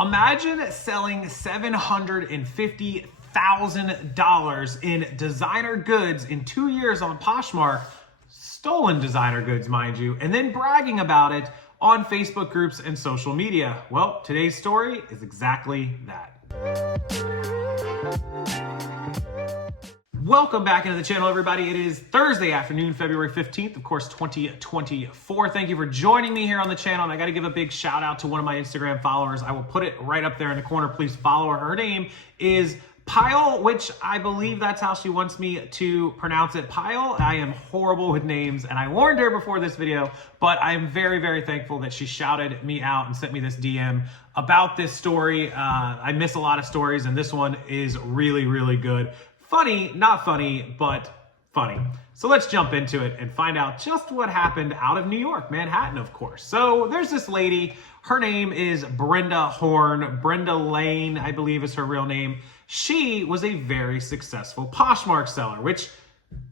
Imagine selling $750,000 in designer goods in 2 years on Poshmark, stolen designer goods, mind you, and then bragging about it on Facebook groups and social media. Well, today's story is exactly that. Welcome back into the channel, everybody. It is Thursday afternoon, February 15th, of course, 2024. Thank you for joining me here on the channel. And I got to give a big shout out to one of my Instagram followers. I will put it right up there in the corner. Please follow her. Her name is Pyle, which I believe that's how she wants me to pronounce it. Pyle. I am horrible with names, and I warned her before this video, but I am very, very thankful that she shouted me out and sent me this DM about this story. I miss a lot of stories, and this one is really, really good. Funny, not funny, but funny. So let's jump into it and find out just what happened out of New York, Manhattan, of course. So there's this lady, her name is Brenda Horn. Brenda Lane, I believe is her real name. She was a very successful Poshmark seller, which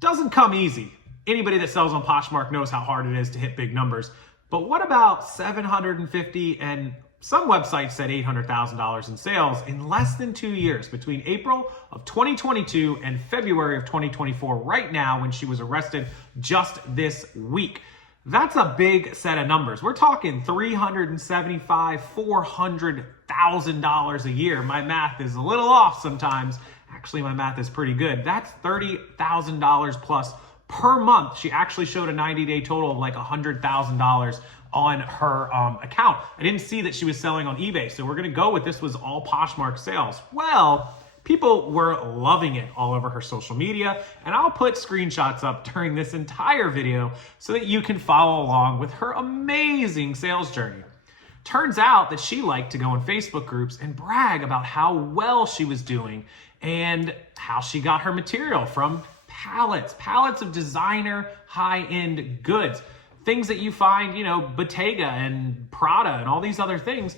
doesn't come easy. Anybody that sells on Poshmark knows how hard it is to hit big numbers. But what about 750 and some websites said $800,000 in sales in less than 2 years, between April of 2022 and February of 2024, right now when she was arrested just this week. That's a big set of numbers. We're talking $375,000, $400,000 a year. My math is a little off sometimes. Actually, my math is pretty good. That's $30,000 plus per month. She actually showed a 90-day total of like $100,000 on her account. I didn't see that she was selling on eBay, so we're gonna go with this was all Poshmark sales. Well, people were loving it all over her social media, and I'll put screenshots up during this entire video so that you can follow along with her amazing sales journey. Turns out that she liked to go in Facebook groups and brag about how well she was doing and how she got her material from pallets of designer high-end goods. Things that you find, you know, Bottega and Prada and all these other things.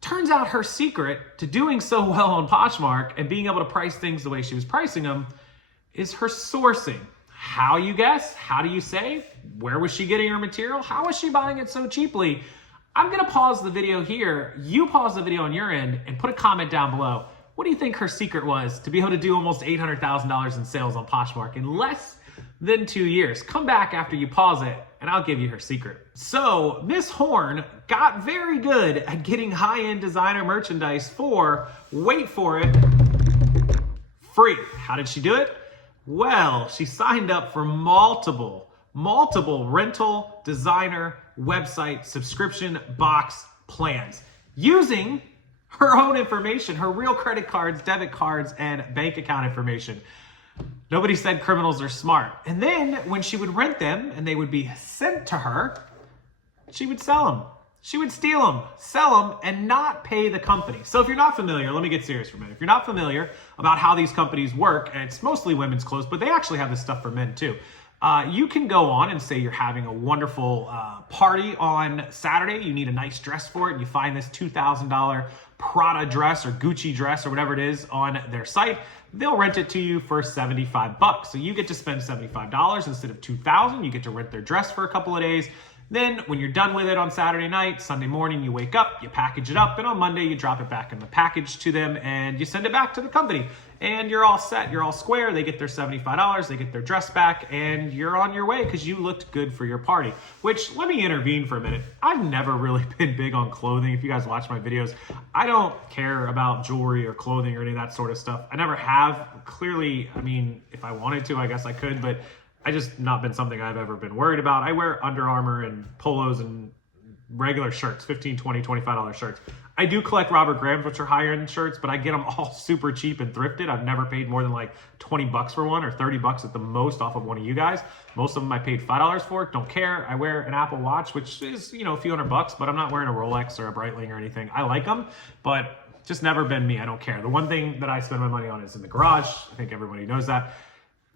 Turns out her secret to doing so well on Poshmark and being able to price things the way she was pricing them is her sourcing. How, you guess? How do you say? Where was she getting her material? How was she buying it so cheaply? I'm gonna pause the video here. You pause the video on your end and put a comment down below. What do you think her secret was to be able to do almost $800,000 in sales on Poshmark in less than 2 years? Come back after you pause it and I'll give you her secret. So Miss Horn got very good at getting high-end designer merchandise for, wait for it, free. How did she do it? Well, she signed up for multiple rental designer website subscription box plans using her own information, her real credit cards, debit cards, and bank account information. Nobody said criminals are smart. And then when she would rent them and they would be sent to her, she would sell them. She would steal them, sell them, and not pay the company. So if you're not familiar, let me get serious for a minute. If you're not familiar about how these companies work, and it's mostly women's clothes, but they actually have this stuff for men too. You can go on and say you're having a wonderful party on Saturday. You need a nice dress for it. And you find this $2,000 Prada dress or Gucci dress or whatever it is on their site. They'll rent it to you for $75. So you get to spend $75 instead of $2,000. You get to rent their dress for a couple of days. Then when you're done with it on Saturday night, Sunday morning, you wake up, you package it up, and on Monday, you drop it back in the package to them and you send it back to the company. And you're all set, you're all square, they get their $75, they get their dress back, and you're on your way because you looked good for your party. Which, let me intervene for a minute. I've never really been big on clothing. If you guys watch my videos, I don't care about jewelry or clothing or any of that sort of stuff. I never have. Clearly, I mean, if I wanted to, I guess I could, but I just not been something I've ever been worried about. I wear Under Armour and polos and regular shirts, $15, $20, $25 shirts. I do collect Robert Grahams, which are higher end shirts, but I get them all super cheap and thrifted. I've never paid more than like 20 bucks for one or 30 bucks at the most off of one of you guys. Most of them I paid $5 for, don't care. I wear an Apple Watch, which is, you know, a few $100, but I'm not wearing a Rolex or a Breitling or anything. I like them, but just never been me. I don't care. The one thing that I spend my money on is in the garage. I think everybody knows that.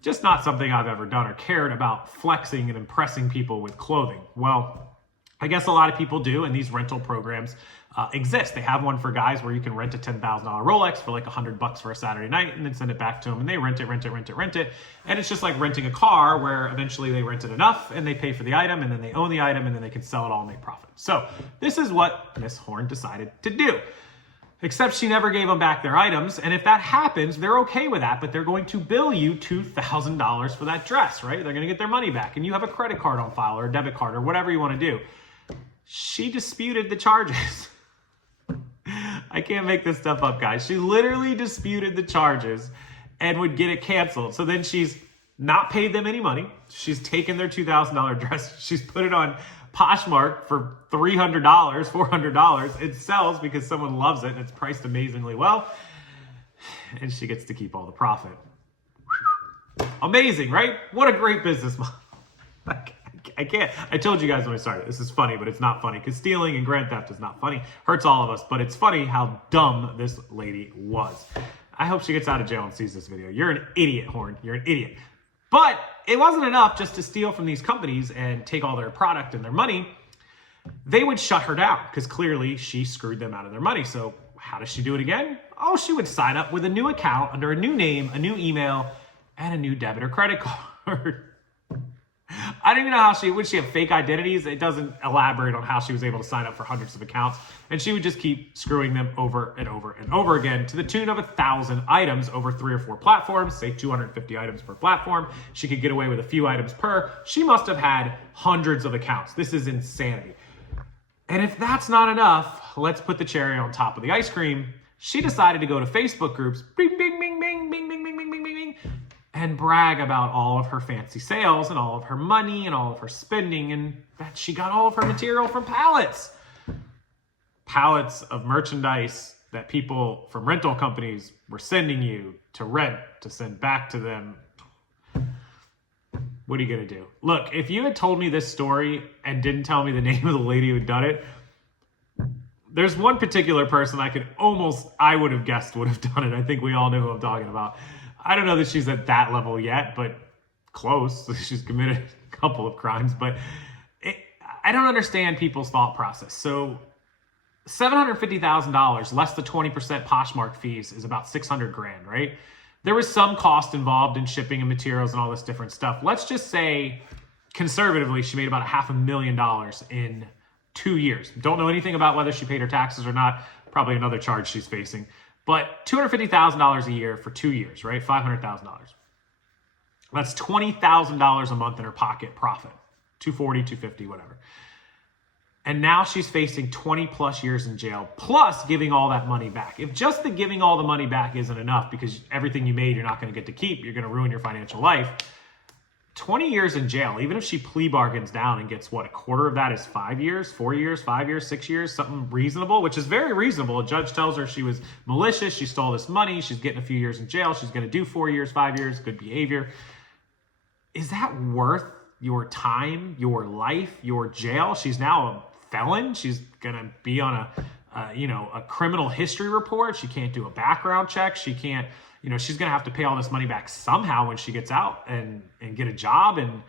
Just not something I've ever done or cared about flexing and impressing people with clothing. Well, I guess a lot of people do, and these rental programs exist. They have one for guys where you can rent a $10,000 Rolex for like $100 for a Saturday night and then send it back to them, and they rent it. And it's just like renting a car where eventually they rent it enough and they pay for the item and then they own the item and then they can sell it all and make profit. So this is what Miss Horn decided to do. Except she never gave them back their items. And if that happens, they're okay with that, but they're going to bill you $2,000 for that dress, right? They're going to get their money back. And you have a credit card on file or a debit card or whatever you want to do. She disputed the charges. I can't make this stuff up, guys. She literally disputed the charges and would get it canceled. So then she's not paid them any money. She's taken their $2,000 dress. She's put it on Poshmark for $300, $400. It sells because someone loves it and it's priced amazingly well. And she gets to keep all the profit. Amazing, right? What a great business model. I can't. I told you guys when I started, this is funny, but it's not funny because stealing and grand theft is not funny. Hurts all of us, but it's funny how dumb this lady was. I hope she gets out of jail and sees this video. You're an idiot, Horn. You're an idiot. But it wasn't enough just to steal from these companies and take all their product and their money. They would shut her down because clearly she screwed them out of their money. So how does she do it again? Oh, she would sign up with a new account under a new name, a new email, and a new debit or credit card. I don't even know how would she have fake identities? It doesn't elaborate on how she was able to sign up for hundreds of accounts. And she would just keep screwing them over and over and over again to the tune of 1,000 items over 3 or 4 platforms, say 250 items per platform. She could get away with a few items per. She must have had hundreds of accounts. This is insanity. And if that's not enough, let's put the cherry on top of the ice cream. She decided to go to Facebook groups, bing, bing, bing, bing, bing, bing, bing, bing, bing, bing, bing, and brag about all of her fancy sales and all of her money and all of her spending, and that she got all of her material from pallets. Pallets of merchandise that people from rental companies were sending you to rent, to send back to them. What are you going to do? Look, if you had told me this story and didn't tell me the name of the lady who had done it, there's one particular person I would have guessed would have done it. I think we all know who I'm talking about. I don't know that she's at that level yet, but close. She's committed a couple of crimes, but I don't understand people's thought process. So $750,000 less the 20% Poshmark fees is about 600 grand, right? There was some cost involved in shipping and materials and all this different stuff. Let's just say conservatively, she made about $500,000 in 2 years. Don't know anything about whether she paid her taxes or not. Probably another charge she's facing. But $250,000 a year for 2 years, right? $500,000. That's $20,000 a month in her pocket profit. $240, $250, whatever. And now she's facing 20 plus years in jail, plus giving all that money back. If just the giving all the money back isn't enough because everything you made you're not going to get to keep, you're going to ruin your financial life. 20 years in jail, even if she plea bargains down and gets what, a quarter of that is 5 years, 4 years, 5 years, 6 years, something reasonable, which is very reasonable. A judge tells her she was malicious, she stole this money, she's getting a few years in jail, she's going to do 4 years, 5 years, good behavior. Is that worth your time, your life, your jail? She's now a felon. She's going to be on a criminal history report. She can't do a background check. She can't, she's going to have to pay all this money back somehow when she gets out and get a job. And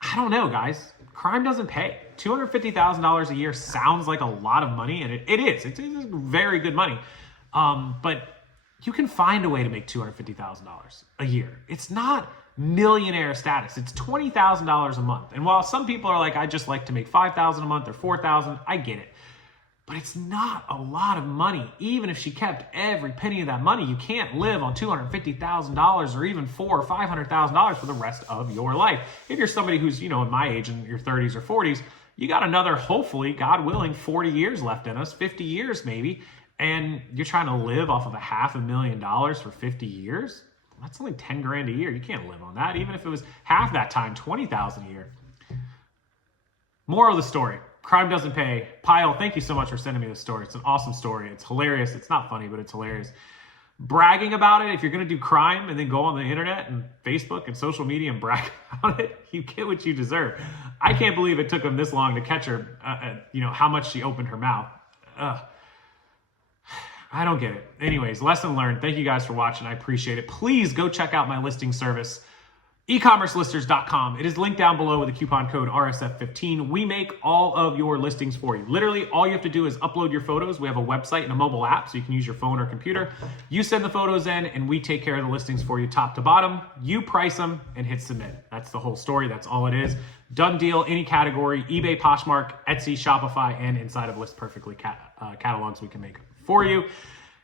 I don't know, guys. Crime doesn't pay. $250,000 a year sounds like a lot of money, and it is. It's very good money. But you can find a way to make $250,000 a year. It's not millionaire status. It's $20,000 a month. And while some people are like, I just like to make $5,000 a month or $4,000, I get it. But it's not a lot of money. Even if she kept every penny of that money, you can't live on $250,000 or even $400,000 or $500,000 for the rest of your life. If you're somebody who's, in my age, in your 30s or 40s, you got another, hopefully, God willing, 40 years left in us, 50 years maybe, and you're trying to live off of $500,000 for 50 years? That's only 10 grand a year. You can't live on that. Even if it was half that time, 20,000 a year. Moral of the story. Crime doesn't pay. Pyle, thank you so much for sending me this story. It's an awesome story. It's hilarious. It's not funny, but it's hilarious. Bragging about it, if you're going to do crime and then go on the internet and Facebook and social media and brag about it, you get what you deserve. I can't believe it took them this long to catch her, how much she opened her mouth. I don't get it. Anyways, lesson learned. Thank you guys for watching. I appreciate it. Please go check out my listing service, Ecommercelisters.com. It is linked down below with the coupon code RSF15. We make all of your listings for you. Literally, all you have to do is upload your photos. We have a website and a mobile app, so you can use your phone or computer. You send the photos in, and we take care of the listings for you top to bottom. You price them and hit submit. That's the whole story. That's all it is. Done deal, any category, eBay, Poshmark, Etsy, Shopify, and inside of List Perfectly catalogs we can make for you.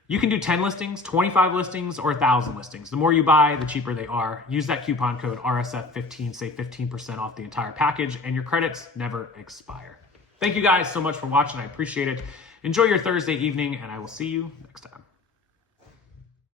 You can do 10 listings, 25 listings, or 1,000 listings. The more you buy, the cheaper they are. Use that coupon code RSF15, save 15% off the entire package, and your credits never expire. Thank you guys so much for watching. I appreciate it. Enjoy your Thursday evening, and I will see you next time.